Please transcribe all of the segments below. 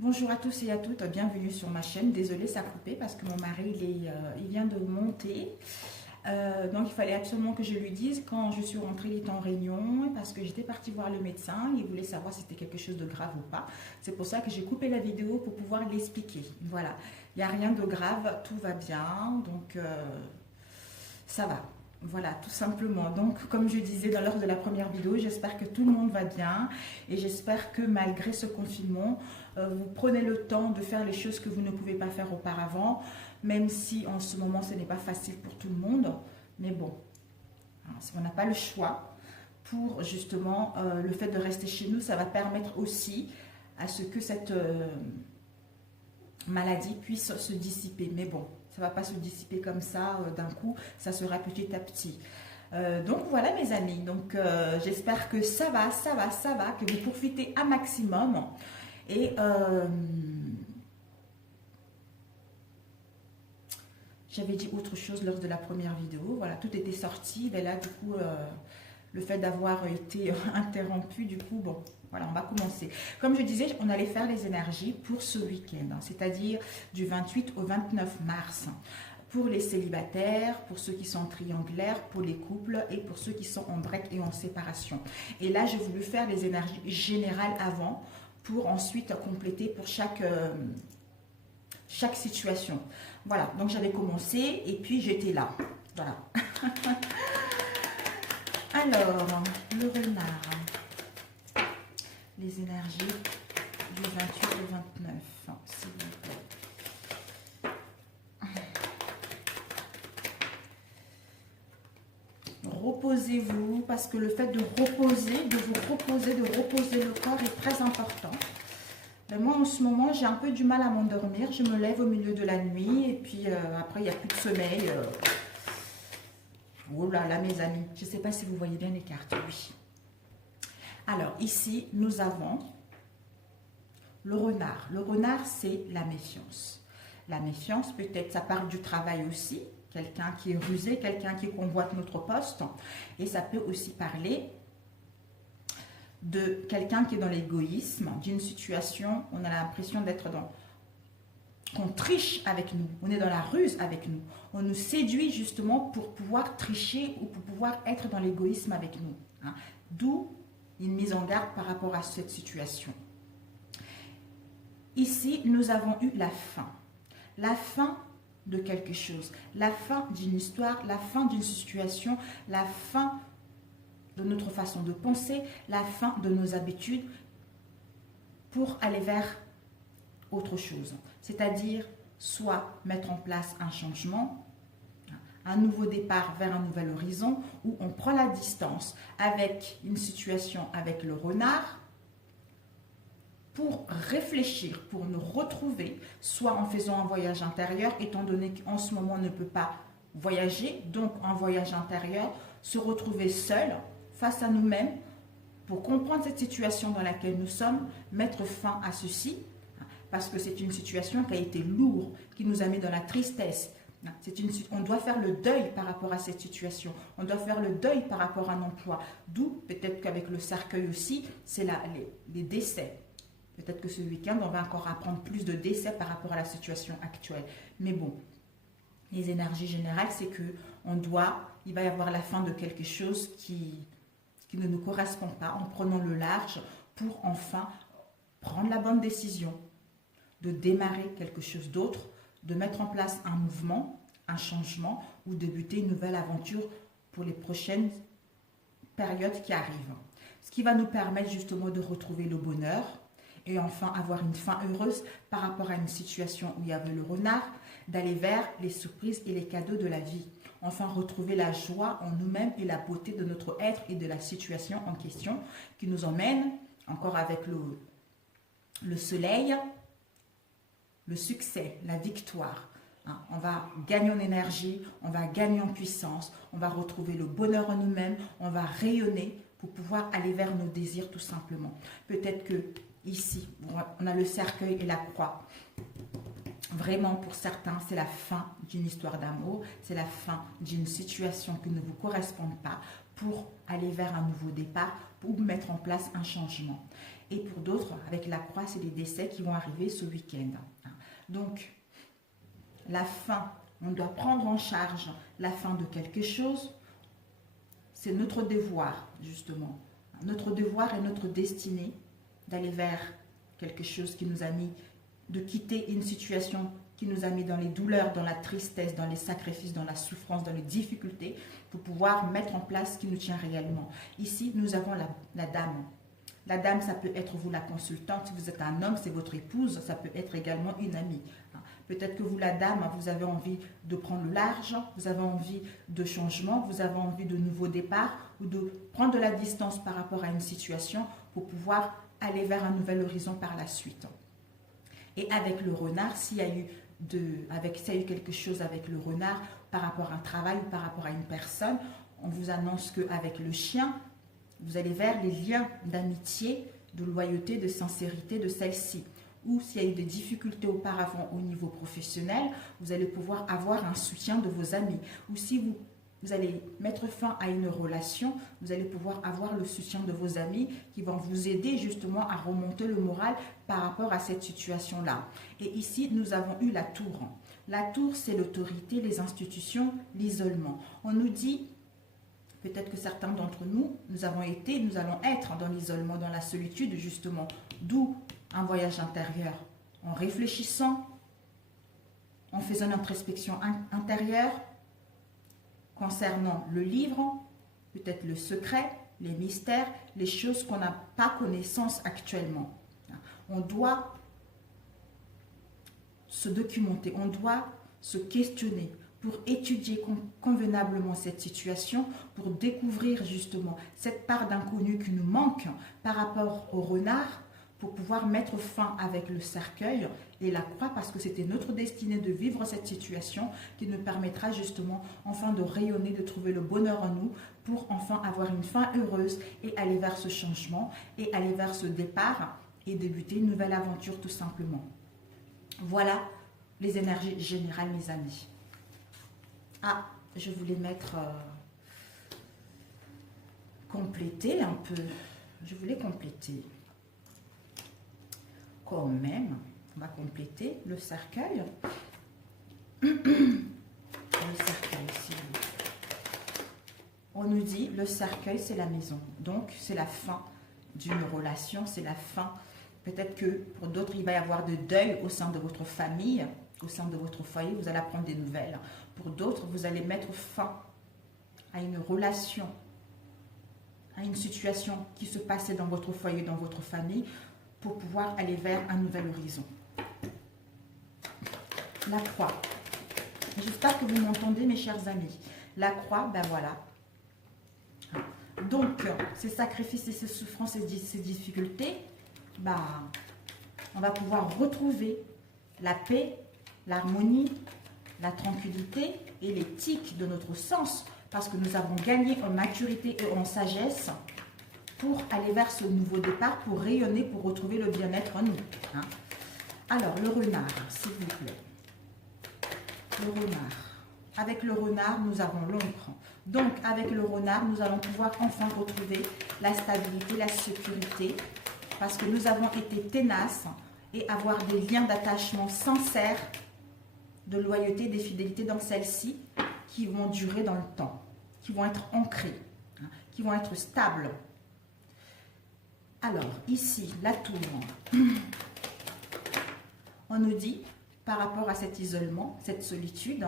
Bonjour à tous et à toutes, bienvenue sur ma chaîne. Désolée, ça a coupé parce que mon mari il vient de monter. Donc il fallait absolument que je lui dise quand je suis rentrée, il était en réunion parce que j'étais partie voir le médecin. Il voulait savoir si c'était quelque chose de grave ou pas. C'est pour ça que j'ai coupé la vidéo pour pouvoir l'expliquer. Voilà, il n'y a rien de grave, tout va bien, donc ça va. Voilà, tout simplement. Donc, comme je disais lors de la première vidéo, j'espère que tout le monde va bien et j'espère que malgré ce confinement, vous prenez le temps de faire les choses que vous ne pouvez pas faire auparavant, même si en ce moment, ce n'est pas facile pour tout le monde. Mais bon, on n'a pas le choix pour justement le fait de rester chez nous, ça va permettre aussi à ce que cette maladie puisse se dissiper. Mais bon, ça ne va pas se dissiper comme ça d'un coup, ça sera petit à petit. Donc voilà mes amis, donc j'espère que ça va, que vous profitez un maximum. Et j'avais dit autre chose lors de la première vidéo, voilà, tout était sorti, mais là du coup, le fait d'avoir été interrompu, du coup, bon, voilà, on va commencer. Comme je disais, on allait faire les énergies pour ce week-end, c'est-à-dire du 28 au 29 mars. Pour les célibataires, pour ceux qui sont en triangulaire, pour les couples et pour ceux qui sont en break et en séparation. Et là, j'ai voulu faire les énergies générales avant pour ensuite compléter pour chaque situation. Voilà, donc j'avais commencé et puis j'étais là. Voilà. Alors, le renard, les énergies du 28 au 29, s'il vous plaît. Reposez-vous, parce que le fait de reposer, de vous reposer, de reposer le corps est très important. Mais moi, en ce moment, j'ai un peu du mal à m'endormir. Je me lève au milieu de la nuit et puis après, il n'y a plus de sommeil. Oh là là, mes amis, je ne sais pas si vous voyez bien les cartes, oui. Alors, ici, nous avons le renard. Le renard, c'est la méfiance. La méfiance, peut-être, ça parle du travail aussi. Quelqu'un qui est rusé, quelqu'un qui convoite notre poste. Et ça peut aussi parler de quelqu'un qui est dans l'égoïsme, d'une situation, on a l'impression d'être dans... qu'on triche avec nous, on est dans la ruse avec nous. On nous séduit justement pour pouvoir tricher ou pour pouvoir être dans l'égoïsme avec nous. Hein. D'où une mise en garde par rapport à cette situation. Ici, nous avons eu la fin. La fin de quelque chose, la fin d'une histoire, la fin d'une situation, la fin de notre façon de penser, la fin de nos habitudes pour aller vers autre chose. C'est-à-dire soit mettre en place un changement, un nouveau départ vers un nouvel horizon, où on prend la distance avec une situation avec le renard, pour réfléchir, pour nous retrouver, soit en faisant un voyage intérieur, étant donné qu'en ce moment on ne peut pas voyager, donc un voyage intérieur, se retrouver seul face à nous-mêmes pour comprendre cette situation dans laquelle nous sommes, mettre fin à ceci, parce que c'est une situation qui a été lourde, qui nous a mis dans la tristesse. On doit faire le deuil par rapport à cette situation, on doit faire le deuil par rapport à un emploi, d'où peut-être qu'avec le cercueil aussi, c'est les décès. Peut-être que ce week-end, on va encore apprendre plus de décès par rapport à la situation actuelle. Mais bon, les énergies générales, c'est que il va y avoir la fin de quelque chose qui ne nous correspond pas, en prenant le large pour enfin prendre la bonne décision, de démarrer quelque chose d'autre, de mettre en place un mouvement, un changement ou débuter une nouvelle aventure pour les prochaines périodes qui arrivent. Ce qui va nous permettre justement de retrouver le bonheur, et enfin avoir une fin heureuse par rapport à une situation où il y avait le renard, d'aller vers les surprises et les cadeaux de la vie. Enfin retrouver la joie en nous-mêmes et la beauté de notre être et de la situation en question qui nous emmène, encore avec le soleil, le succès, la victoire. Hein, on va gagner en énergie, on va gagner en puissance, on va retrouver le bonheur en nous-mêmes, on va rayonner pour pouvoir aller vers nos désirs tout simplement. Peut-être que ici, on a le cercueil et la croix. Vraiment, pour certains, c'est la fin d'une histoire d'amour, c'est la fin d'une situation qui ne vous correspond pas pour aller vers un nouveau départ, pour mettre en place un changement. Et pour d'autres, avec la croix, c'est les décès qui vont arriver ce week-end. Donc, la fin, on doit prendre en charge la fin de quelque chose. C'est notre devoir, justement. Notre devoir et notre destinée d'aller vers quelque chose qui nous a mis, de quitter une situation qui nous a mis dans les douleurs, dans la tristesse, dans les sacrifices, dans la souffrance, dans les difficultés, pour pouvoir mettre en place ce qui nous tient réellement. Ici, nous avons la dame. La dame, ça peut être vous la consultante. Si vous êtes un homme, c'est votre épouse. Ça peut être également une amie. Peut-être que vous, la dame, vous avez envie de prendre le large, vous avez envie de changement, vous avez envie de nouveaux départs ou de prendre de la distance par rapport à une situation pour pouvoir aller vers un nouvel horizon par la suite. Et avec le renard, s'il y a eu quelque chose avec le renard par rapport à un travail ou par rapport à une personne, on vous annonce qu'avec le chien, vous allez vers les liens d'amitié, de loyauté, de sincérité de celle-ci. Ou s'il y a eu des difficultés auparavant au niveau professionnel, vous allez pouvoir avoir un soutien de vos amis. Ou si vous allez mettre fin à une relation, vous allez pouvoir avoir le soutien de vos amis qui vont vous aider justement à remonter le moral par rapport à cette situation-là. Et ici, nous avons eu la tour. La tour, c'est l'autorité, les institutions, l'isolement. On nous dit, peut-être que certains d'entre nous, nous allons être dans l'isolement, dans la solitude justement, d'où un voyage intérieur, en réfléchissant, en faisant une introspection intérieure concernant le livre, peut-être le secret, les mystères, les choses qu'on n'a pas connaissance actuellement. On doit se documenter, on doit se questionner pour étudier convenablement cette situation, pour découvrir justement cette part d'inconnu qui nous manque par rapport au renard, pour pouvoir mettre fin avec le cercueil et la croix, parce que c'était notre destinée de vivre cette situation qui nous permettra justement enfin de rayonner, de trouver le bonheur en nous pour enfin avoir une fin heureuse et aller vers ce changement et aller vers ce départ et débuter une nouvelle aventure tout simplement. Voilà les énergies générales, mes amis. Ah, je voulais mettre compléter un peu. Je voulais compléter. Quand même, on va compléter le cercueil. Le cercueil ici. On nous dit le cercueil, c'est la maison. Donc, c'est la fin d'une relation, c'est la fin. Peut-être que pour d'autres, il va y avoir de deuil au sein de votre famille, au sein de votre foyer, vous allez apprendre des nouvelles. Pour d'autres, vous allez mettre fin à une relation, à une situation qui se passait dans votre foyer, dans votre famille, pour pouvoir aller vers un nouvel horizon. La croix. J'espère que vous m'entendez, mes chers amis. La croix, ben voilà. Donc, ces sacrifices et ces souffrances et ces difficultés, ben, on va pouvoir retrouver la paix, l'harmonie, la tranquillité et l'éthique de notre sens, parce que nous avons gagné en maturité et en sagesse pour aller vers ce nouveau départ, pour rayonner, pour retrouver le bien-être en nous. Hein. Alors, le renard, s'il vous plaît. Le renard. Avec le renard, nous avons l'ombre. Donc, avec le renard, nous allons pouvoir enfin retrouver la stabilité, la sécurité, parce que nous avons été ténaces et avoir des liens d'attachement sincères, de loyauté, des fidélités dans celle-ci, qui vont durer dans le temps, qui vont être ancrées, hein, qui vont être stables. Alors, ici, la tour. On nous dit, par rapport à cet isolement, cette solitude,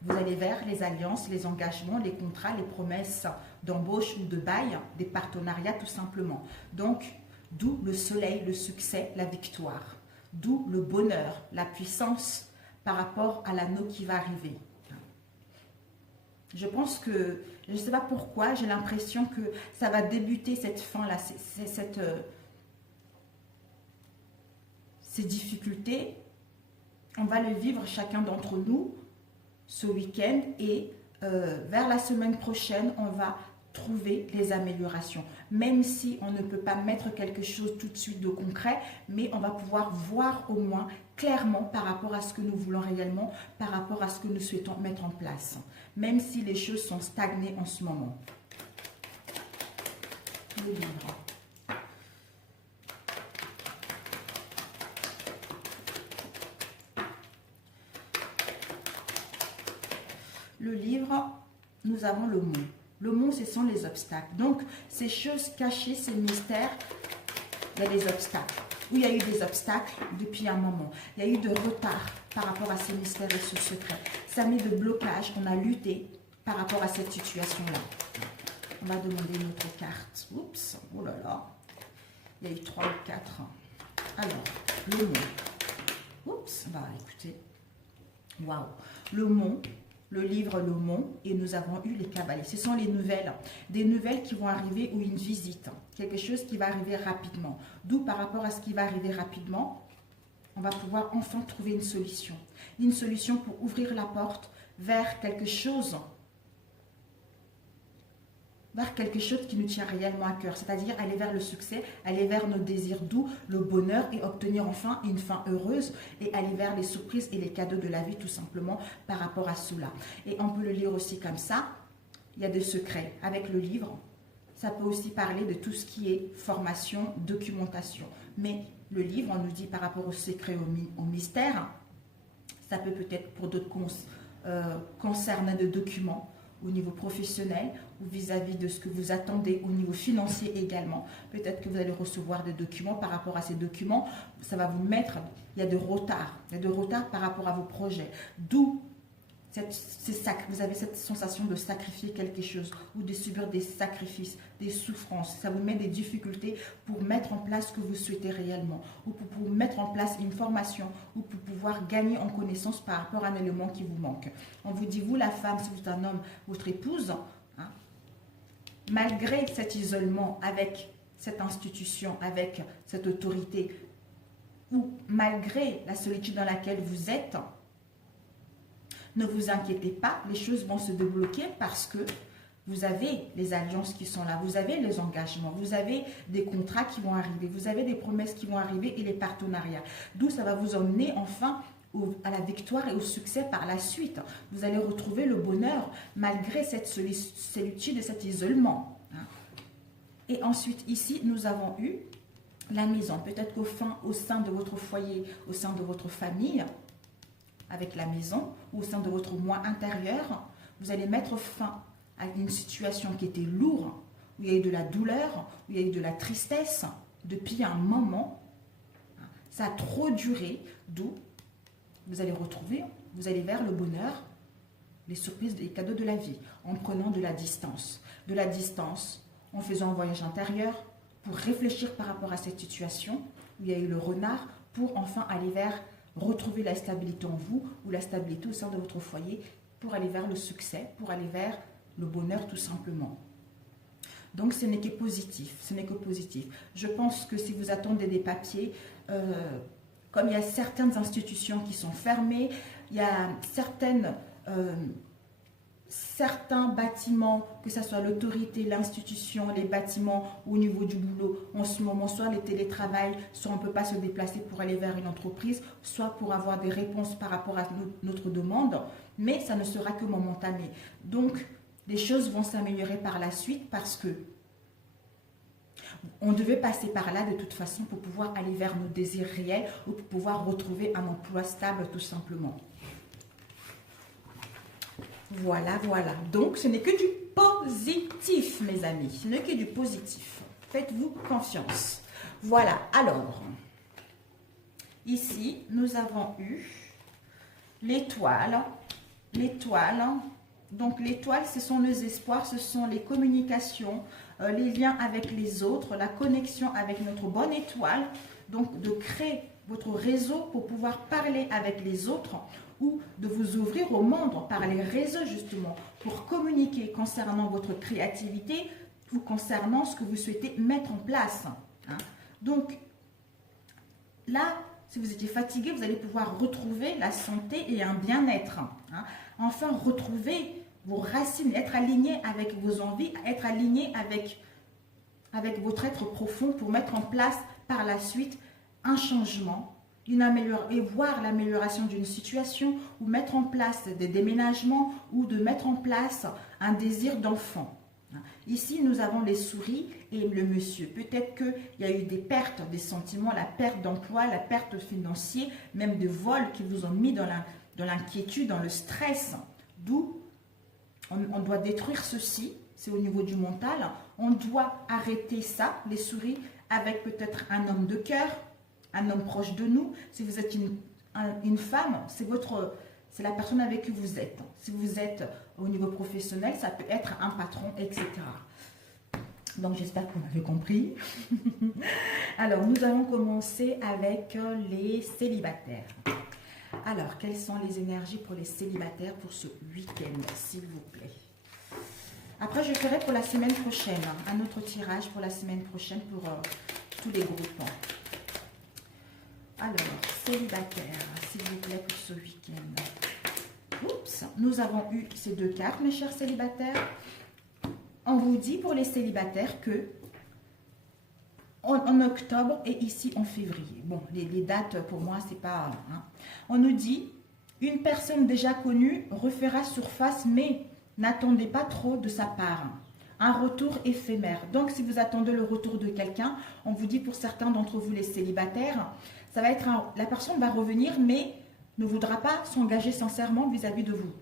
vous allez vers les alliances, les engagements, les contrats, les promesses d'embauche ou de bail, des partenariats tout simplement. Donc, d'où le soleil, le succès, la victoire. D'où le bonheur, la puissance par rapport à l'anneau qui va arriver. Je pense que, je ne sais pas pourquoi, j'ai l'impression que ça va débuter cette fin-là, ces difficultés. On va le vivre chacun d'entre nous ce week-end et vers la semaine prochaine, on va trouver les améliorations. Même si on ne peut pas mettre quelque chose tout de suite de concret, mais on va pouvoir voir au moins clairement par rapport à ce que nous voulons réellement, par rapport à ce que nous souhaitons mettre en place. Même si les choses sont stagnées en ce moment. le livre. Le livre, nous avons le mot. Le mot, ce sont les obstacles. Donc, ces choses cachées, ces mystères, il y a des obstacles. Oui, il y a eu des obstacles depuis un moment. Il y a eu de retard par rapport à ces mystères et ce secret. Ça met de blocage. On a lutté par rapport à cette situation-là. On va demander une autre carte. Oups, oh là là. Il y a eu 3 ou 4. Alors, le mot. Oups, bah écoutez. Waouh. Le mot. Le livre Le Mont, et nous avons eu les cabalistes. Ce sont les nouvelles, des nouvelles qui vont arriver ou une visite, quelque chose qui va arriver rapidement. D'où par rapport à ce qui va arriver rapidement, on va pouvoir enfin trouver une solution. Une solution pour ouvrir la porte vers quelque chose qui nous tient réellement à cœur, c'est-à-dire aller vers le succès, aller vers nos désirs doux, le bonheur et obtenir enfin une fin heureuse et aller vers les surprises et les cadeaux de la vie tout simplement par rapport à cela. Et on peut le lire aussi comme ça, il y a des secrets avec le livre, ça peut aussi parler de tout ce qui est formation, documentation. Mais le livre, on nous dit par rapport aux secrets, au mystère, ça peut peut-être pour d'autres concerner de documents, au niveau professionnel ou vis-à-vis de ce que vous attendez au niveau financier également. Peut-être que vous allez recevoir des documents. Par rapport à ces documents, ça va vous mettre, il y a de retard. Il y a de retard par rapport à vos projets. D'où vous avez cette sensation de sacrifier quelque chose ou de subir des sacrifices, des souffrances. Ça vous met des difficultés pour mettre en place ce que vous souhaitez réellement ou pour mettre en place une formation ou pour pouvoir gagner en connaissance par rapport à un élément qui vous manque. On vous dit, vous la femme, si vous êtes un homme, votre épouse, hein, malgré cet isolement avec cette institution, avec cette autorité ou malgré la solitude dans laquelle vous êtes, ne vous inquiétez pas, les choses vont se débloquer parce que vous avez les alliances qui sont là, vous avez les engagements, vous avez des contrats qui vont arriver, vous avez des promesses qui vont arriver et les partenariats. D'où ça va vous emmener enfin à la victoire et au succès par la suite. Vous allez retrouver le bonheur malgré cette solitude et cet isolement. Et ensuite, ici, nous avons eu la maison. Peut-être qu'au sein de votre foyer, au sein de votre famille, avec la maison, ou au sein de votre moi intérieur, vous allez mettre fin à une situation qui était lourde, où il y a eu de la douleur, où il y a eu de la tristesse depuis un moment. Ça a trop duré, d'où vous allez retrouver, vous allez vers le bonheur, les surprises, les cadeaux de la vie, en prenant de la distance. De la distance, en faisant un voyage intérieur, pour réfléchir par rapport à cette situation, où il y a eu le renard, pour enfin aller vers retrouver la stabilité en vous ou la stabilité au sein de votre foyer pour aller vers le succès, pour aller vers le bonheur tout simplement. Donc ce n'est que positif, ce n'est que positif. Je pense que si vous attendez des papiers, comme il y a certaines institutions qui sont fermées, il y a certains bâtiments, que ce soit l'autorité, l'institution, les bâtiments au niveau du boulot, en ce moment, soit les télétravail, soit on ne peut pas se déplacer pour aller vers une entreprise, soit pour avoir des réponses par rapport à notre demande, mais ça ne sera que momentané. Donc, les choses vont s'améliorer par la suite parce que on devait passer par là de toute façon pour pouvoir aller vers nos désirs réels ou pour pouvoir retrouver un emploi stable tout simplement. Voilà, voilà. Donc, ce n'est que du positif, mes amis. Ce n'est que du positif. Faites-vous confiance. Voilà. Alors, ici, nous avons eu l'étoile. L'étoile. Donc, l'étoile, ce sont nos espoirs, ce sont les communications, les liens avec les autres, la connexion avec notre bonne étoile. Donc, de créer votre réseau pour pouvoir parler avec les autres ou de vous ouvrir au monde par les réseaux justement pour communiquer concernant votre créativité ou concernant ce que vous souhaitez mettre en place. Donc là, si vous étiez fatigué, vous allez pouvoir retrouver la santé et un bien-être. Enfin, retrouver vos racines, être aligné avec vos envies, être aligné avec votre être profond pour mettre en place par la suite un changement, et voir l'amélioration d'une situation ou mettre en place des déménagements ou de mettre en place un désir d'enfant. Ici, nous avons les souris et le monsieur. Peut-être qu'il y a eu des pertes, des sentiments, la perte d'emploi, la perte financière, même de vols qui vous ont mis dans l'inquiétude, dans le stress. D'où on doit détruire ceci, c'est au niveau du mental. On doit arrêter ça, les souris, avec peut-être un homme de cœur, un homme proche de nous. Si vous êtes une femme, c'est la personne avec qui vous êtes. Si vous êtes au niveau professionnel, ça peut être un patron, etc. Donc, j'espère que vous m'avez compris. Alors, nous allons commencer avec les célibataires. Alors, quelles sont les énergies pour les célibataires pour ce week-end, s'il vous plaît? Après, je ferai pour la semaine prochaine un autre tirage pour la semaine prochaine pour tous les groupes. Alors, célibataires, s'il vous plaît, pour ce week-end. Oups, nous avons eu ces deux cartes, mes chers célibataires. On vous dit pour les célibataires que en octobre et ici en février. Bon, les dates pour moi, c'est pas... Hein. On nous dit, une personne déjà connue refera surface, mais n'attendez pas trop de sa part. Un retour éphémère. Donc, si vous attendez le retour de quelqu'un, on vous dit pour certains d'entre vous les célibataires, ça va être la personne va revenir, mais ne voudra pas s'engager sincèrement vis-à-vis de vous.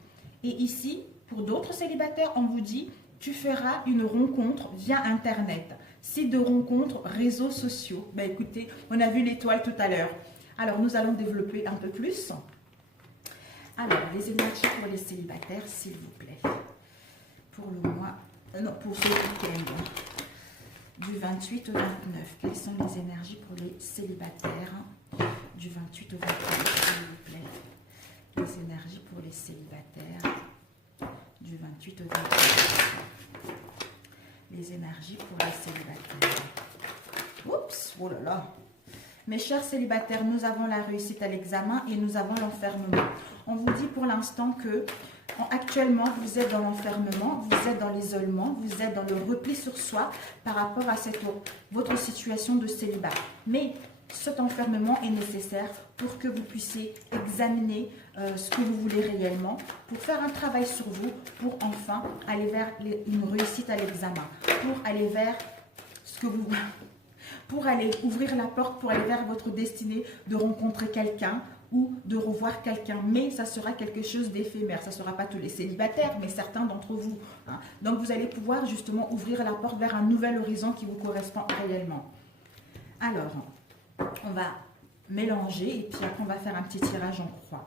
Et ici, pour d'autres célibataires, on vous dit, tu feras une rencontre via Internet. Sites de rencontres, réseaux sociaux. Ben écoutez, on a vu l'étoile tout à l'heure. Alors, nous allons développer un peu plus. Alors, les énergies pour les célibataires, s'il vous plaît. Pour le mois... non, pour ce week-end. Du 28 au 29. Quelles sont les énergies pour les célibataires du 28 au 29, s'il vous plaît. Les énergies pour les célibataires du 28 au 29. Les énergies pour les célibataires. Oups, oh là là. Mes chers célibataires, nous avons la réussite à l'examen et nous avons l'enfermement. On vous dit pour l'instant que actuellement, vous êtes dans l'enfermement, vous êtes dans l'isolement, vous êtes dans le repli sur soi par rapport à votre situation de célibat. Mais cet enfermement est nécessaire pour que vous puissiez examiner ce que vous voulez réellement, pour faire un travail sur vous, pour enfin aller vers une réussite à l'examen, pour aller vers ce que vous... pour aller ouvrir la porte, pour aller vers votre destinée de rencontrer quelqu'un ou de revoir quelqu'un. Mais ça sera quelque chose d'éphémère. Ça ne sera pas tous les célibataires, mais certains d'entre vous. Hein. Donc, vous allez pouvoir justement ouvrir la porte vers un nouvel horizon qui vous correspond réellement. Alors, on va mélanger et puis après, on va faire un petit tirage en croix.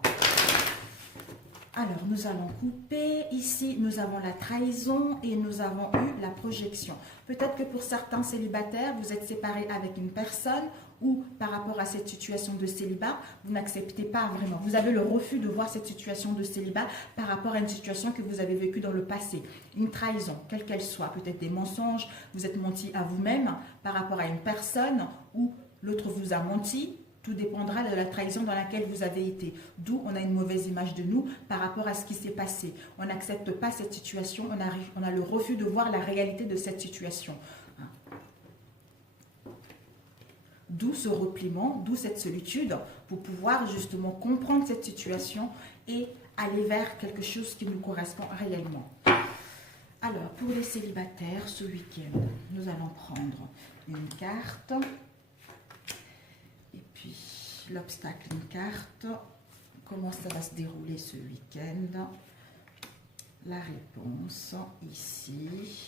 Alors, nous allons couper. Ici, nous avons la trahison et nous avons eu la projection. Peut-être que pour certains célibataires, vous êtes séparés avec une personne ou par rapport à cette situation de célibat, vous n'acceptez pas vraiment. Vous avez le refus de voir cette situation de célibat par rapport à une situation que vous avez vécue dans le passé. Une trahison, quelle qu'elle soit, peut-être des mensonges, vous êtes menti à vous-même par rapport à une personne ou l'autre vous a menti. Tout dépendra de la trahison dans laquelle vous avez été. D'où on a une mauvaise image de nous par rapport à ce qui s'est passé. On n'accepte pas cette situation, on a le refus de voir la réalité de cette situation. D'où ce repliement, d'où cette solitude, pour pouvoir justement comprendre cette situation et aller vers quelque chose qui nous correspond réellement. Alors, pour les célibataires, ce week-end, nous allons prendre une carte. Et puis, l'obstacle, une carte. Comment ça va se dérouler ce week-end? La réponse, ici.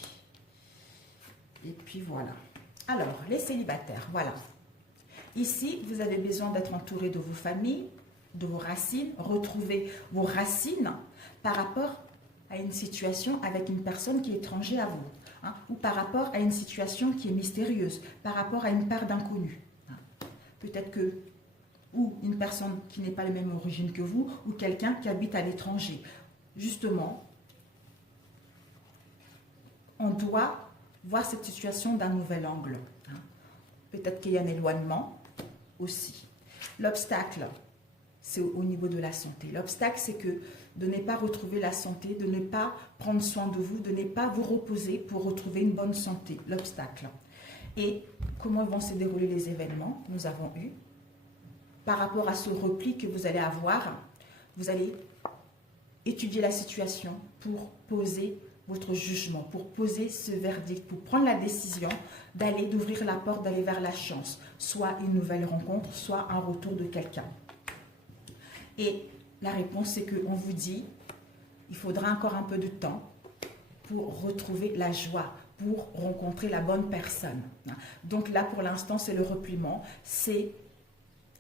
Et puis, voilà. Alors, les célibataires, voilà. Ici, vous avez besoin d'être entouré de vos familles, de vos racines, retrouver vos racines par rapport à une situation avec une personne qui est étrangère à vous, hein, ou par rapport à une situation qui est mystérieuse, par rapport à une part d'inconnu. Peut-être que, ou une personne qui n'est pas de même origine que vous, ou quelqu'un qui habite à l'étranger. Justement, on doit voir cette situation d'un nouvel angle. Hein. Peut-être qu'il y a un éloignement aussi. L'obstacle, c'est au niveau de la santé. L'obstacle, c'est que de ne pas retrouver la santé, de ne pas prendre soin de vous, de ne pas vous reposer pour retrouver une bonne santé. L'obstacle. Et comment vont se dérouler les événements? Nous avons eu, par rapport à ce repli que vous allez avoir, vous allez étudier la situation pour poser votre jugement, pour poser ce verdict, pour prendre la décision d'ouvrir la porte, d'aller vers la chance, soit une nouvelle rencontre, soit un retour de quelqu'un. Et la réponse, c'est qu'on vous dit, il faudra encore un peu de temps pour retrouver la joie, pour rencontrer la bonne personne. Donc là, pour l'instant, c'est le repliement, c'est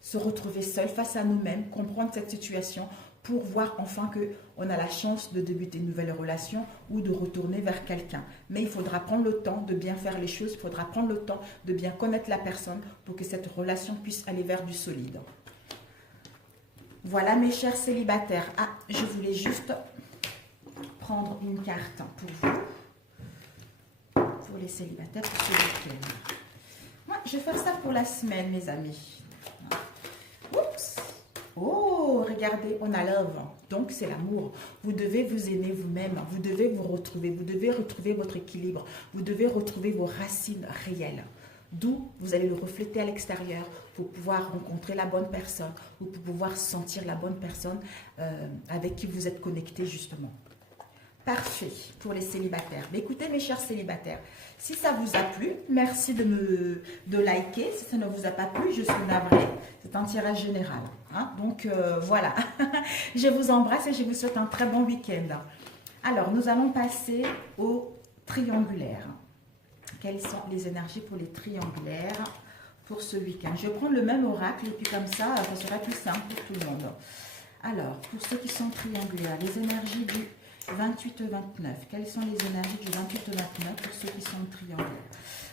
se retrouver seul face à nous-mêmes, comprendre cette situation pour voir enfin qu'on a la chance de débuter une nouvelle relation ou de retourner vers quelqu'un. Mais il faudra prendre le temps de bien faire les choses, il faudra prendre le temps de bien connaître la personne pour que cette relation puisse aller vers du solide. Voilà mes chers célibataires. Ah, je voulais juste prendre une carte pour vous, pour les célibataires, pour ce week-end. Moi, je vais faire ça pour la semaine, mes amis. Oups! Oh, regardez, on a love. Donc, c'est l'amour. Vous devez vous aimer vous-même. Vous devez vous retrouver. Vous devez retrouver votre équilibre. Vous devez retrouver vos racines réelles. D'où vous allez le refléter à l'extérieur pour pouvoir rencontrer la bonne personne ou pour pouvoir sentir la bonne personne avec qui vous êtes connecté, justement. Parfait pour les célibataires. Mais écoutez, mes chers célibataires, si ça vous a plu, merci de liker. Si ça ne vous a pas plu, je suis navrée. C'est un tirage général. Hein? Donc, voilà. Je vous embrasse et je vous souhaite un très bon week-end. Alors, nous allons passer au triangulaire. Quelles sont les énergies pour les triangulaires pour ce week-end? Je vais prendre le même oracle et puis comme ça sera plus simple pour tout le monde. Alors, pour ceux qui sont triangulaires, les énergies du 28-29. Quelles sont les énergies du 28-29 pour ceux qui sont triangulaires?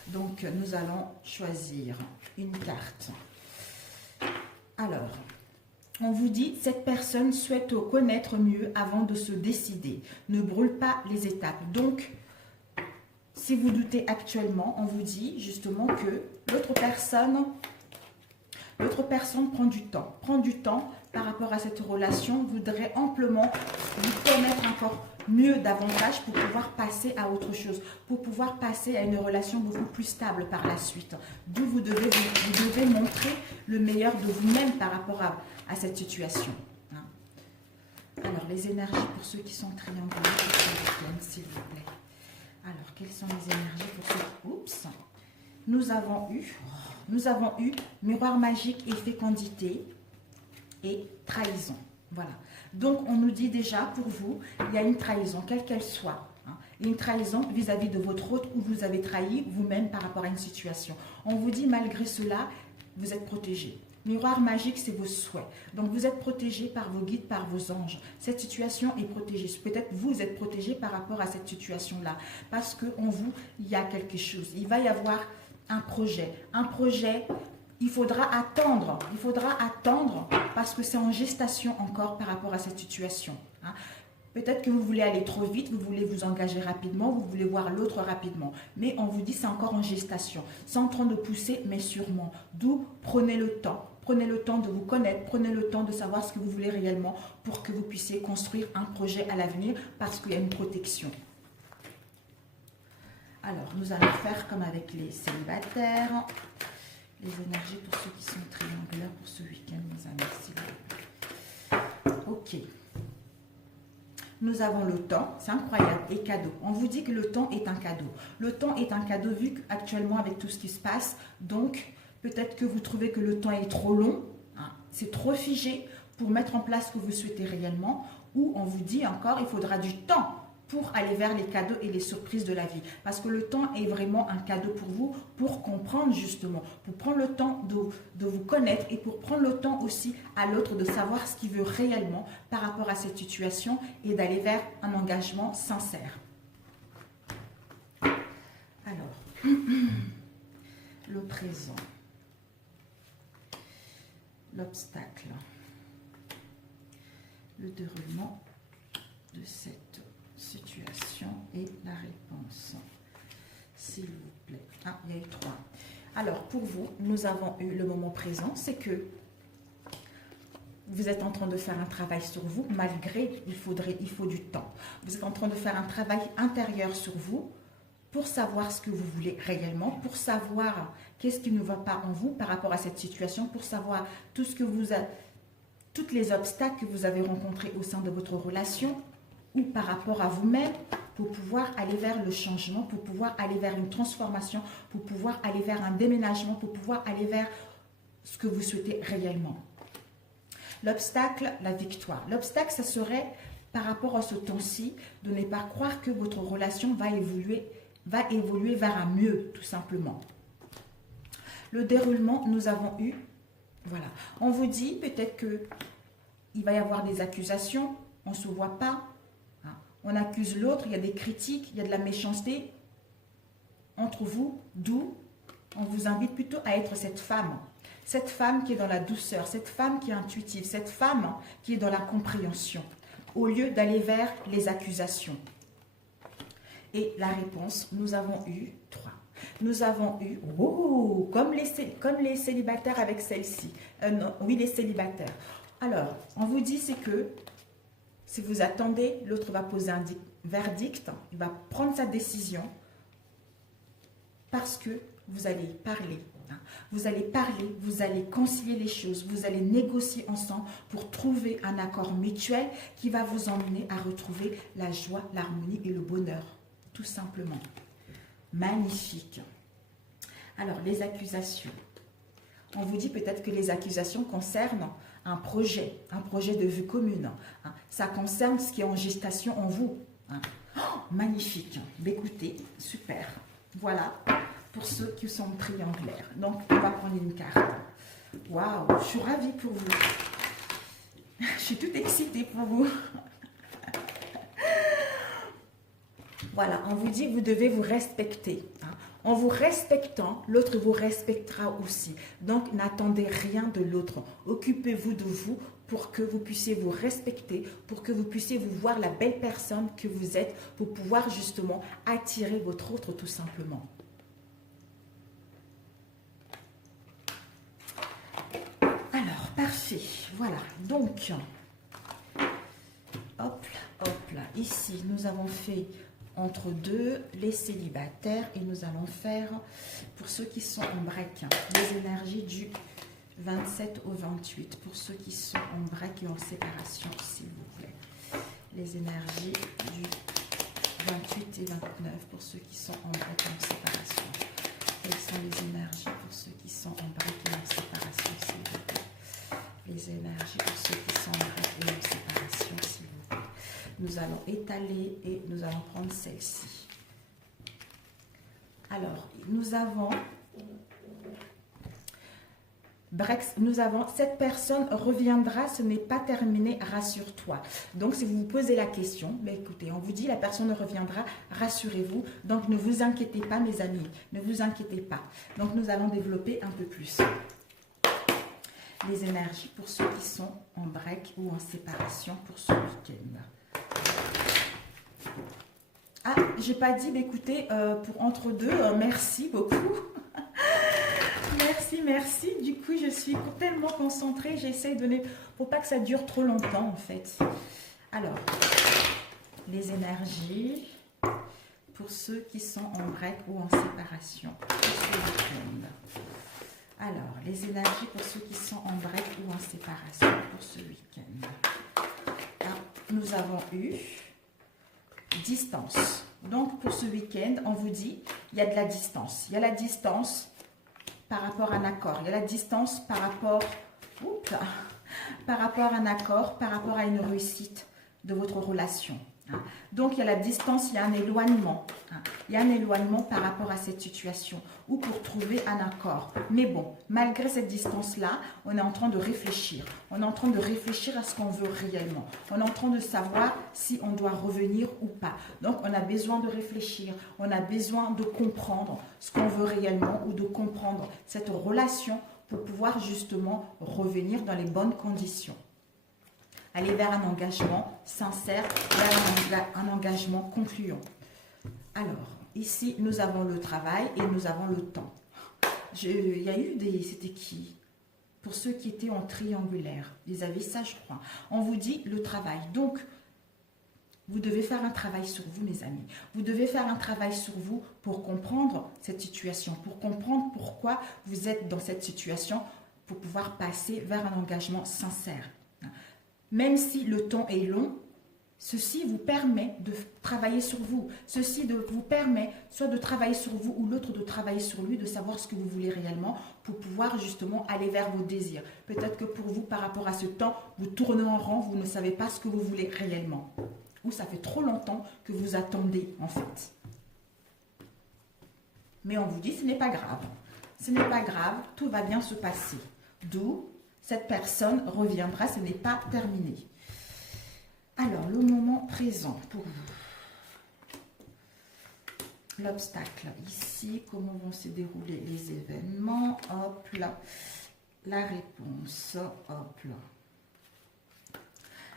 Donc, nous allons choisir une carte. Alors, on vous dit, cette personne souhaite connaître mieux avant de se décider. Ne brûle pas les étapes. Donc, si vous doutez actuellement, on vous dit justement que l'autre personne prend du temps. Prend du temps par rapport à cette relation, voudrait amplement vous connaître encore mieux davantage pour pouvoir passer à autre chose, pour pouvoir passer à une relation beaucoup plus stable par la suite. D'où vous devez montrer le meilleur de vous-même par rapport à cette situation. Alors, les énergies pour ceux qui sont triangulaires, s'il vous plaît. Alors, quelles sont les énergies pour ceux... Oups! Nous avons eu miroir magique et fécondité et trahison. Voilà. Donc, on nous dit déjà, pour vous, il y a une trahison, quelle qu'elle soit. Une trahison vis-à-vis de votre autre où vous avez trahi vous-même par rapport à une situation. On vous dit, malgré cela, vous êtes protégé. Miroir magique, c'est vos souhaits. Donc, vous êtes protégé par vos guides, par vos anges. Cette situation est protégée. Peut-être vous êtes protégé par rapport à cette situation-là. Parce qu'en vous, il y a quelque chose. Il va y avoir un projet. Un projet, il faudra attendre. Il faudra attendre parce que c'est en gestation encore par rapport à cette situation. Peut-être que vous voulez aller trop vite, vous voulez vous engager rapidement, vous voulez voir l'autre rapidement. Mais on vous dit c'est encore en gestation. C'est en train de pousser, mais sûrement. D'où prenez le temps. Prenez le temps de vous connaître, prenez le temps de savoir ce que vous voulez réellement pour que vous puissiez construire un projet à l'avenir parce qu'il y a une protection. Alors, nous allons faire comme avec les célibataires. Les énergies pour ceux qui sont triangulaires pour ce week-end, mes amis. Ok. Nous avons le temps, c'est incroyable, et cadeau. On vous dit que le temps est un cadeau. Le temps est un cadeau vu qu'actuellement avec tout ce qui se passe, donc peut-être que vous trouvez que le temps est trop long, c'est trop figé pour mettre en place ce que vous souhaitez réellement, ou on vous dit encore il faudra du temps pour aller vers les cadeaux et les surprises de la vie. Parce que le temps est vraiment un cadeau pour vous, pour comprendre justement, pour prendre le temps de vous connaître et pour prendre le temps aussi à l'autre de savoir ce qu'il veut réellement par rapport à cette situation et d'aller vers un engagement sincère. Alors, le présent, l'obstacle, le déroulement de cette situation et la réponse, s'il vous plaît. Ah, il y a eu 3. Alors, pour vous, nous avons eu le moment présent, c'est que vous êtes en train de faire un travail sur vous, malgré, il faut du temps. Vous êtes en train de faire un travail intérieur sur vous pour savoir ce que vous voulez réellement, pour savoir qu'est-ce qui ne va pas en vous par rapport à cette situation, pour savoir tout ce que toutes les obstacles que vous avez rencontrés au sein de votre relation, ou par rapport à vous-même, pour pouvoir aller vers le changement, pour pouvoir aller vers une transformation, pour pouvoir aller vers un déménagement, pour pouvoir aller vers ce que vous souhaitez réellement. L'obstacle, la victoire. L'obstacle, ça serait par rapport à ce temps-ci, de ne pas croire que votre relation va évoluer vers un mieux, tout simplement. Le déroulement, nous avons eu, voilà. On vous dit peut-être qu'il va y avoir des accusations, on ne se voit pas, hein. On accuse l'autre, il y a des critiques, il y a de la méchanceté entre vous, d'où on vous invite plutôt à être cette femme qui est dans la douceur, cette femme qui est intuitive, cette femme qui est dans la compréhension, au lieu d'aller vers les accusations. Et la réponse, nous avons eu 3. Nous avons eu, oh, comme les célibataires avec celle-ci. Oui, les célibataires. Alors, on vous dit, c'est que si vous attendez, l'autre va poser un verdict, il va prendre sa décision parce que vous allez parler. Vous allez parler, vous allez concilier les choses, vous allez négocier ensemble pour trouver un accord mutuel qui va vous emmener à retrouver la joie, l'harmonie et le bonheur, tout simplement. Magnifique. Alors, les accusations. On vous dit peut-être que les accusations concernent un projet de vue commune. Ça concerne ce qui est en gestation en vous. Oh, magnifique. Écoutez, super. Voilà. Pour ceux qui sont triangulaires. Donc, on va prendre une carte. Waouh, je suis ravie pour vous. Je suis toute excitée pour vous. Voilà, on vous dit, vous devez vous respecter. En vous respectant, l'autre vous respectera aussi. Donc, n'attendez rien de l'autre. Occupez-vous de vous pour que vous puissiez vous respecter, pour que vous puissiez vous voir la belle personne que vous êtes, pour pouvoir justement attirer votre autre tout simplement. Parfait, voilà, donc, hop là, ici, nous avons fait entre deux les célibataires et nous allons faire, pour ceux qui sont en break, les énergies du 27 au 28, pour ceux qui sont en break et en séparation, s'il vous plaît. Les énergies du 28 et 29, pour ceux qui sont en break et en séparation. Quelles sont les énergies pour ceux qui sont en break et en séparation, s'il vous plaît? Les énergies pour ceux qui sont en break et en séparation, s'il vous plaît. Nous allons étaler et nous allons prendre celle-ci. Alors, nous avons cette personne reviendra, ce n'est pas terminé, rassure-toi. Donc, si vous vous posez la question, mais écoutez, on vous dit la personne reviendra, rassurez-vous. Donc, ne vous inquiétez pas, mes amis, ne vous inquiétez pas. Donc, nous allons développer un peu plus les énergies pour ceux qui sont en break ou en séparation pour ce week-end. Ah, j'ai pas dit, mais écoutez, pour entre deux, merci beaucoup. Merci. Du coup, je suis tellement concentrée, j'essaie de donner, pour pas que ça dure trop longtemps en fait. Alors, les énergies pour ceux qui sont en break ou en séparation pour ce week-end. Alors, les énergies pour ceux qui sont en break ou en séparation pour ce week-end. Nous avons eu distance. Donc, pour ce week-end, on vous dit, il y a de la distance. Il y a la distance par rapport à un accord. Il y a la distance par rapport à un accord, par rapport à une réussite de votre relation. Donc, il y a la distance, il y a un éloignement. Il y a un éloignement par rapport à cette situation ou pour trouver un accord. Mais bon, malgré cette distance-là, on est en train de réfléchir. On est en train de réfléchir à ce qu'on veut réellement. On est en train de savoir si on doit revenir ou pas. Donc, on a besoin de réfléchir. On a besoin de comprendre ce qu'on veut réellement ou de comprendre cette relation pour pouvoir justement revenir dans les bonnes conditions. Aller vers un engagement sincère, vers un engagement concluant. Alors, ici, nous avons le travail et nous avons le temps. Il y a eu des... C'était qui? Pour ceux qui étaient en triangulaire. Ils avaient ça, je crois. On vous dit le travail. Donc, vous devez faire un travail sur vous, mes amis. Vous devez faire un travail sur vous pour comprendre cette situation, pour comprendre pourquoi vous êtes dans cette situation, pour pouvoir passer vers un engagement sincère. Même si le temps est long, Ceci vous permet de travailler sur vous. Ceci vous permet soit de travailler sur vous ou l'autre de travailler sur lui, de savoir ce que vous voulez réellement pour pouvoir justement aller vers vos désirs. Peut-être que pour vous, par rapport à ce temps, vous tournez en rond, vous ne savez pas ce que vous voulez réellement. Ou ça fait trop longtemps que vous attendez en fait. Mais on vous dit, ce n'est pas grave. Ce n'est pas grave, tout va bien se passer. D'où cette personne reviendra, ce n'est pas terminé. Alors, le moment présent pour vous. L'obstacle ici, comment vont se dérouler les événements. Hop là, la réponse. Hop là.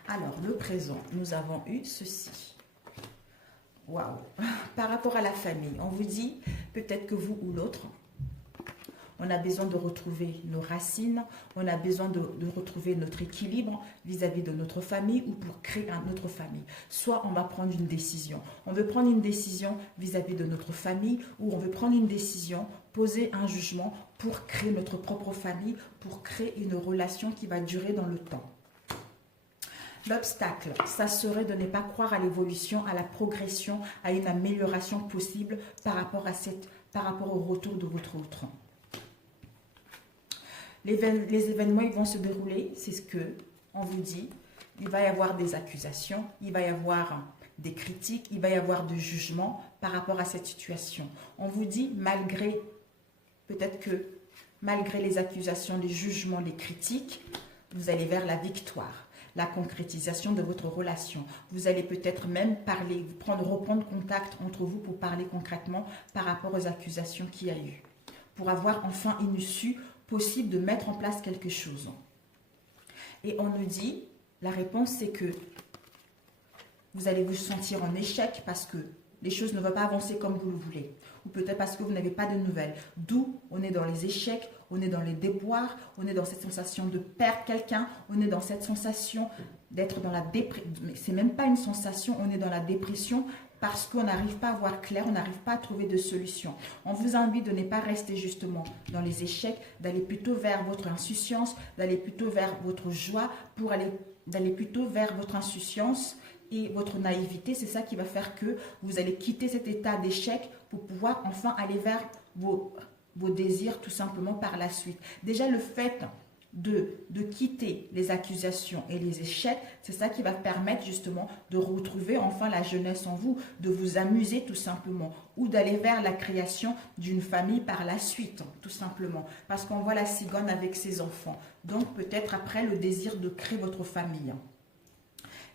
Alors, le présent, nous avons eu ceci. Waouh! Par rapport à la famille, on vous dit peut-être que vous ou l'autre, on a besoin de retrouver nos racines, on a besoin de retrouver notre équilibre vis-à-vis de notre famille ou pour créer une autre famille. Soit on va prendre une décision. On veut prendre une décision vis-à-vis de notre famille ou on veut prendre une décision, poser un jugement pour créer notre propre famille, pour créer une relation qui va durer dans le temps. L'obstacle, ça serait de ne pas croire à l'évolution, à la progression, à une amélioration possible par rapport au retour de votre autre. Les événements ils vont se dérouler, c'est ce que on vous dit. Il va y avoir des accusations, il va y avoir des critiques, il va y avoir des jugements par rapport à cette situation. On vous dit, peut-être que malgré les accusations, les jugements, les critiques, vous allez vers la victoire, la concrétisation de votre relation. Vous allez peut-être même parler, reprendre contact entre vous pour parler concrètement par rapport aux accusations qu'il y a eu. Pour avoir enfin une issue possible de mettre en place quelque chose. Et on nous dit, la réponse c'est que vous allez vous sentir en échec parce que les choses ne vont pas avancer comme vous le voulez. Ou peut-être parce que vous n'avez pas de nouvelles. D'où on est dans les échecs, on est dans les déboires, on est dans cette sensation de perdre quelqu'un, on est dans cette sensation d'être dans la dépression. Mais c'est même pas une sensation, on est dans la dépression parce qu'on n'arrive pas à voir clair, on n'arrive pas à trouver de solution. On vous invite de ne pas rester justement dans les échecs, d'aller plutôt vers votre insouciance, d'aller plutôt vers votre joie, d'aller plutôt vers votre insouciance et votre naïveté. C'est ça qui va faire que vous allez quitter cet état d'échec pour pouvoir enfin aller vers vos désirs tout simplement par la suite. Déjà le fait de quitter les accusations et les échecs, c'est ça qui va permettre justement de retrouver enfin la jeunesse en vous, de vous amuser tout simplement, ou d'aller vers la création d'une famille par la suite, tout simplement. Parce qu'on voit la cigogne avec ses enfants. Donc peut-être après le désir de créer votre famille.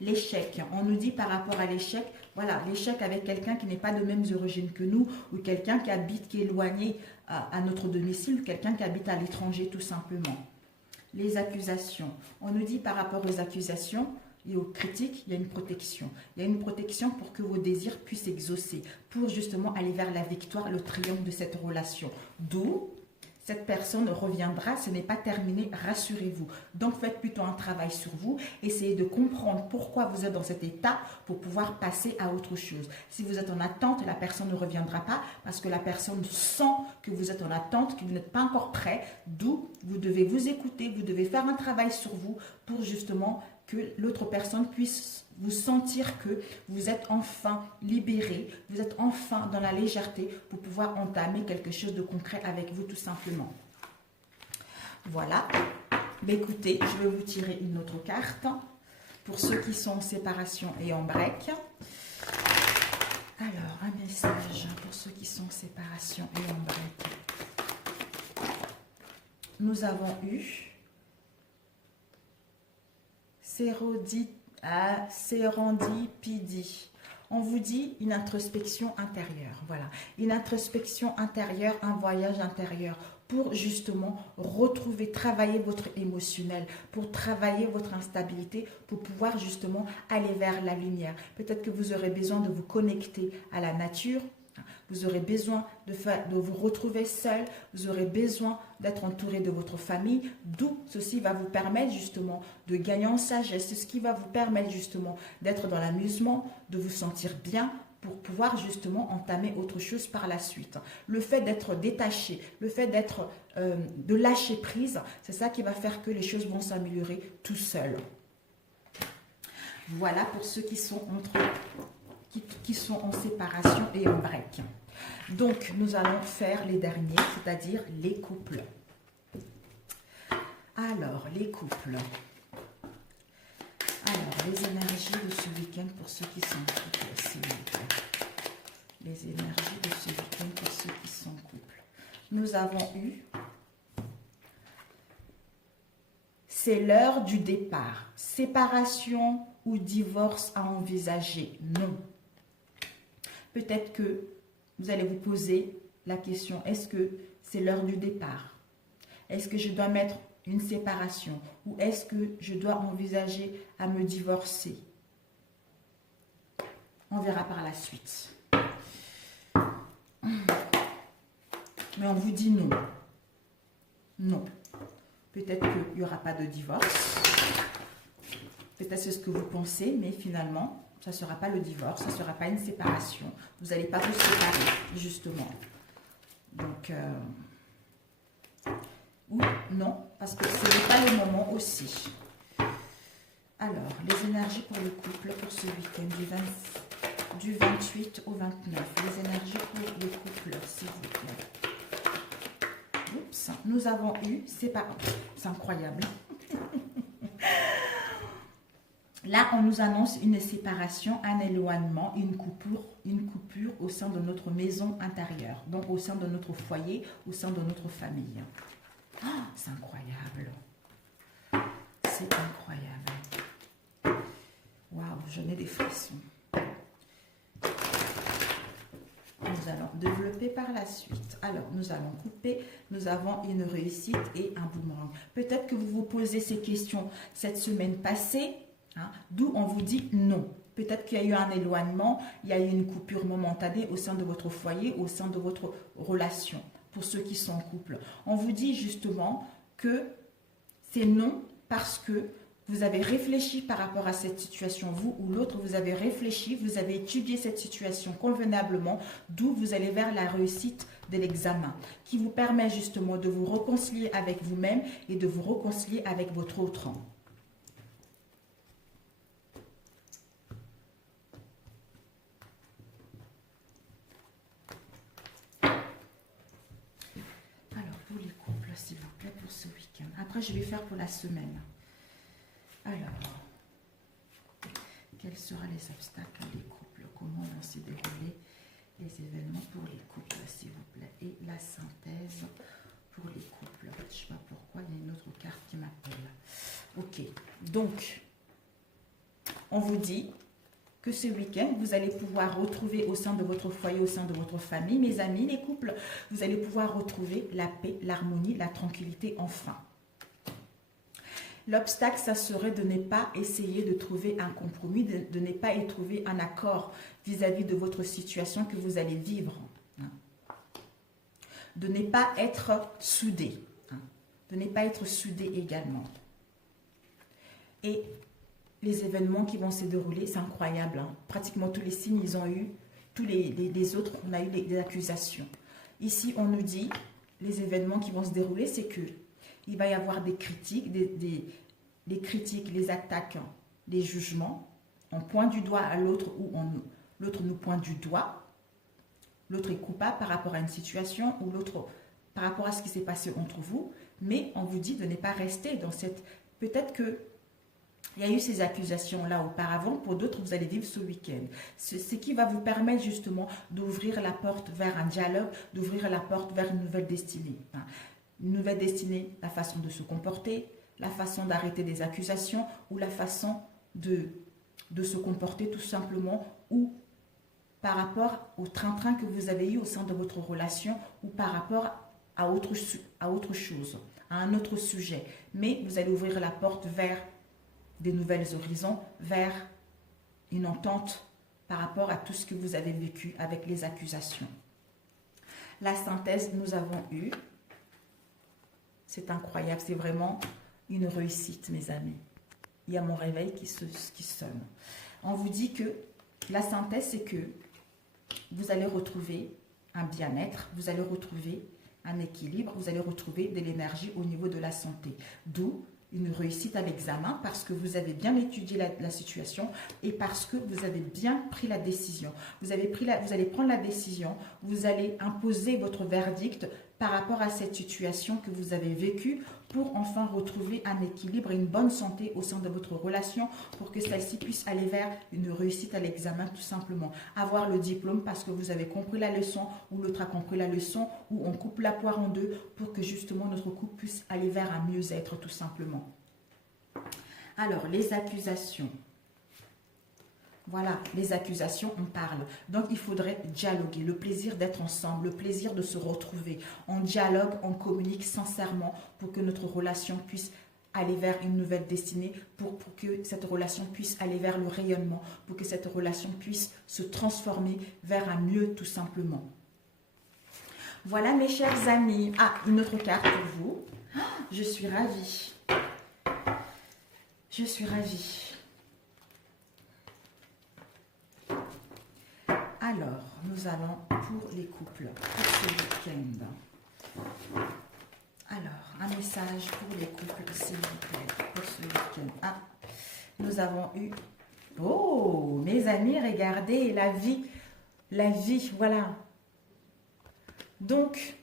L'échec, on nous dit par rapport à l'échec, voilà, l'échec avec quelqu'un qui n'est pas de même origine que nous, ou quelqu'un qui est éloigné à notre domicile, ou quelqu'un qui habite à l'étranger tout simplement. Les accusations. On nous dit par rapport aux accusations et aux critiques, il y a une protection. Il y a une protection pour que vos désirs puissent exaucer, pour justement aller vers la victoire, le triomphe de cette relation. D'où cette personne reviendra, ce n'est pas terminé, rassurez-vous. Donc faites plutôt un travail sur vous, essayez de comprendre pourquoi vous êtes dans cet état pour pouvoir passer à autre chose. Si vous êtes en attente, la personne ne reviendra pas parce que la personne sent que vous êtes en attente, que vous n'êtes pas encore prêt, d'où vous devez vous écouter, vous devez faire un travail sur vous pour justement que l'autre personne puisse vous sentir que vous êtes enfin libéré, vous êtes enfin dans la légèreté pour pouvoir entamer quelque chose de concret avec vous tout simplement. Voilà. Mais écoutez, je vais vous tirer une autre carte pour ceux qui sont en séparation et en break. Alors, un message pour ceux qui sont en séparation et en break. Nous avons eu Sérendipity. On vous dit une introspection intérieure. Voilà, une introspection intérieure, un voyage intérieur pour justement retrouver, travailler votre émotionnel, pour travailler votre instabilité, pour pouvoir justement aller vers la lumière. Peut-être que vous aurez besoin de vous connecter à la nature. Vous aurez besoin de vous retrouver seul, vous aurez besoin d'être entouré de votre famille, d'où ceci va vous permettre justement de gagner en sagesse, c'est ce qui va vous permettre justement d'être dans l'amusement, de vous sentir bien pour pouvoir justement entamer autre chose par la suite. Le fait d'être détaché, le fait de lâcher prise, c'est ça qui va faire que les choses vont s'améliorer tout seul. Voilà pour ceux qui sont qui sont en séparation et en break. Donc, nous allons faire les derniers, c'est-à-dire les couples. Alors, les couples. Alors, les énergies de ce week-end pour ceux qui sont en couple, s'il vous plaît. Les énergies de ce week-end pour ceux qui sont en couple. Nous avons eu... C'est l'heure du départ. Séparation ou divorce à envisager? Non. Peut-être que vous allez vous poser la question, est-ce que c'est l'heure du départ? Est-ce que je dois mettre une séparation? Ou est-ce que je dois envisager à me divorcer? On verra par la suite. Mais on vous dit non. Non. Peut-être qu'il n'y aura pas de divorce. Peut-être c'est ce que vous pensez, mais finalement, ça ne sera pas le divorce, ça ne sera pas une séparation. Vous n'allez pas vous séparer, justement. Donc, ou non, parce que ce n'est pas le moment aussi. Alors, les énergies pour le couple pour ce week-end du 28 au 29. Les énergies pour le couple, s'il vous plaît. Oups, nous avons eu, c'est incroyable. Là, on nous annonce une séparation, un éloignement, une coupure au sein de notre maison intérieure. Donc, au sein de notre foyer, au sein de notre famille. Oh, c'est incroyable. C'est incroyable. Waouh, j'en ai des frissons. Nous allons développer par la suite. Alors, nous allons couper. Nous avons une réussite et un boomerang. Peut-être que vous vous posez ces questions cette semaine passée, hein, d'où on vous dit non. Peut-être qu'il y a eu un éloignement, il y a eu une coupure momentanée au sein de votre foyer, au sein de votre relation, pour ceux qui sont en couple. On vous dit justement que c'est non parce que vous avez réfléchi par rapport à cette situation, vous ou l'autre, vous avez réfléchi, vous avez étudié cette situation convenablement, d'où vous allez vers la réussite de l'examen, qui vous permet justement de vous réconcilier avec vous-même et de vous réconcilier avec votre autre. Alors, pour les couples, s'il vous plaît, pour ce week-end. Après, je vais faire pour la semaine. Alors, quels seront les obstacles des couples? Comment vont se dérouler les événements pour les couples, s'il vous plaît? Et la synthèse pour les couples. Je ne sais pas pourquoi, il y a une autre carte qui m'appelle. Ok, donc, on vous dit que ce week-end, vous allez pouvoir retrouver au sein de votre foyer, au sein de votre famille, mes amis, les couples, vous allez pouvoir retrouver la paix, l'harmonie, la tranquillité enfin. L'obstacle, ça serait de ne pas essayer de trouver un compromis, de ne pas y trouver un accord vis-à-vis de votre situation que vous allez vivre. De ne pas être soudé. De ne pas être soudé également. Et les événements qui vont se dérouler, c'est incroyable. Pratiquement tous les signes, ils ont eu, tous les autres, on a eu des accusations. Ici, on nous dit, les événements qui vont se dérouler, c'est que il va y avoir des critiques, les critiques, les attaques, les jugements. On pointe du doigt à l'autre ou l'autre nous pointe du doigt. L'autre est coupable par rapport à une situation ou l'autre par rapport à ce qui s'est passé entre vous. Mais on vous dit de ne pas rester dans cette... Peut-être que il y a eu ces accusations-là auparavant. Pour d'autres, vous allez vivre ce week-end. Ce qui va vous permettre justement d'ouvrir la porte vers un dialogue, d'ouvrir la porte vers une nouvelle destinée. Une nouvelle destinée, la façon de se comporter, la façon d'arrêter des accusations ou la façon de se comporter tout simplement ou par rapport au train-train que vous avez eu au sein de votre relation ou par rapport à autre chose, à un autre sujet. Mais vous allez ouvrir la porte vers des nouvelles horizons, vers une entente par rapport à tout ce que vous avez vécu avec les accusations. La synthèse, nous avons eu... C'est incroyable, c'est vraiment une réussite, mes amis. Il y a mon réveil qui sonne. On vous dit que la synthèse, c'est que vous allez retrouver un bien-être, vous allez retrouver un équilibre, vous allez retrouver de l'énergie au niveau de la santé. D'où une réussite à l'examen parce que vous avez bien étudié la situation et parce que vous avez bien pris la décision. Vous allez prendre la décision, vous allez imposer votre verdict par rapport à cette situation que vous avez vécue pour enfin retrouver un équilibre et une bonne santé au sein de votre relation pour que celle-ci puisse aller vers une réussite à l'examen tout simplement. Avoir le diplôme parce que vous avez compris la leçon ou l'autre a compris la leçon ou on coupe la poire en deux pour que justement notre couple puisse aller vers un mieux-être tout simplement. Alors, les accusations. Voilà, les accusations, on parle. Donc, il faudrait dialoguer, le plaisir d'être ensemble, le plaisir de se retrouver. On dialogue, on communique sincèrement pour que notre relation puisse aller vers une nouvelle destinée, pour que cette relation puisse aller vers le rayonnement, pour que cette relation puisse se transformer vers un mieux tout simplement. Voilà mes chers amis. Ah, une autre carte pour vous. Je suis ravie. Je suis ravie. Alors, nous allons pour les couples, pour ce week-end. Alors, un message pour les couples, s'il vous plaît, pour ce week-end. Ah, nous avons eu... Oh, mes amis, regardez, la vie, voilà. Donc,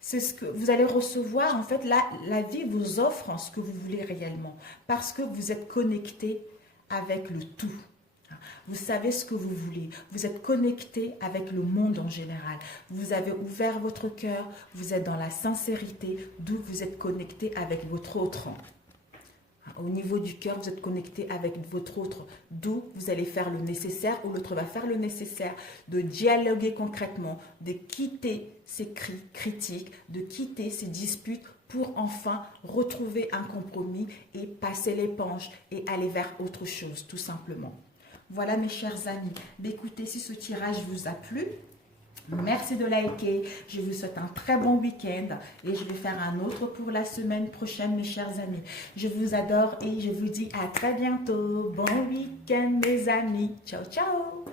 c'est ce que vous allez recevoir, en fait, la vie vous offre ce que vous voulez réellement, parce que vous êtes connecté avec le tout. Vous savez ce que vous voulez. Vous êtes connecté avec le monde en général. Vous avez ouvert votre cœur. Vous êtes dans la sincérité, d'où vous êtes connecté avec votre autre. Au niveau du cœur, vous êtes connecté avec votre autre, d'où vous allez faire le nécessaire ou l'autre va faire le nécessaire, de dialoguer concrètement, de quitter ces critiques, de quitter ces disputes pour enfin retrouver un compromis et passer l'éponge et aller vers autre chose, tout simplement. Voilà mes chers amis, écoutez, si ce tirage vous a plu, merci de liker, je vous souhaite un très bon week-end et je vais faire un autre pour la semaine prochaine mes chers amis. Je vous adore et je vous dis à très bientôt, bon week-end mes amis, ciao ciao.